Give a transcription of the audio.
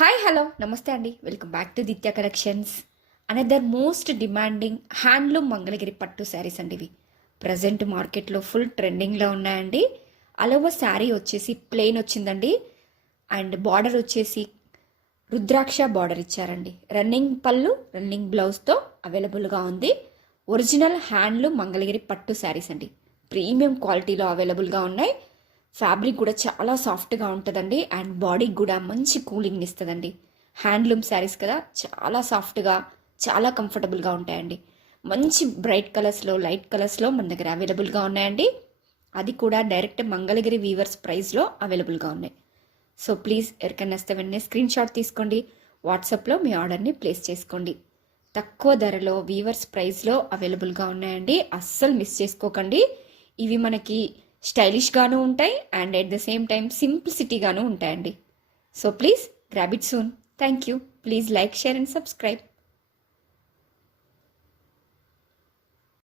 Hi hello నమస్తే అండి, welcome back to దిత్య collections. Another most demanding handloom Mangalagiri పట్టు శారీస్ అండి. ఇవి ప్రజెంట్ మార్కెట్లో ఫుల్ ట్రెండింగ్లో ఉన్నాయండి. అలవ శారీ వచ్చేసి ప్లెయిన్ వచ్చిందండి, అండ్ బార్డర్ వచ్చేసి రుద్రాక్ష బార్డర్ ఇచ్చారండి. రన్నింగ్ పళ్ళు, రన్నింగ్ బ్లౌజ్తో అవైలబుల్గా ఉంది. ఒరిజినల్ హ్యాండ్లూమ్ మంగళగిరి పట్టు శారీస్ అండి. ప్రీమియం క్వాలిటీలో అవైలబుల్గా ఉన్నాయి. ఫ్యాబ్రిక్ కూడా చాలా సాఫ్ట్గా ఉంటుందండి, అండ్ బాడీకి కూడా మంచి కూలింగ్ ఇస్తుందండి. హ్యాండ్లూమ్ శారీస్ కదా, చాలా సాఫ్ట్గా చాలా కంఫర్టబుల్గా ఉంటాయండి. మంచి బ్రైట్ కలర్స్లో, లైట్ కలర్స్లో మన దగ్గర అవైలబుల్గా ఉన్నాయండి. అది కూడా డైరెక్ట్ మంగళగిరి వీవర్స్ ప్రైస్లో అవైలబుల్గా ఉన్నాయి. సో ప్లీజ్ ఎవరికైనా వస్తే వెంటనే స్క్రీన్ షాట్ తీసుకోండి, వాట్సాప్లో మీ ఆర్డర్ని ప్లేస్ చేసుకోండి. తక్కువ ధరలో వీవర్స్ ప్రైస్లో అవైలబుల్గా ఉన్నాయండి, అస్సలు మిస్ చేసుకోకండి. ఇవి మనకి స్టైలిష్గాను ఉంటాయి and at the same time సింప్లిసిటీగాను ఉంటాయండి. So please grab it soon. Thank you. Please like, share and subscribe.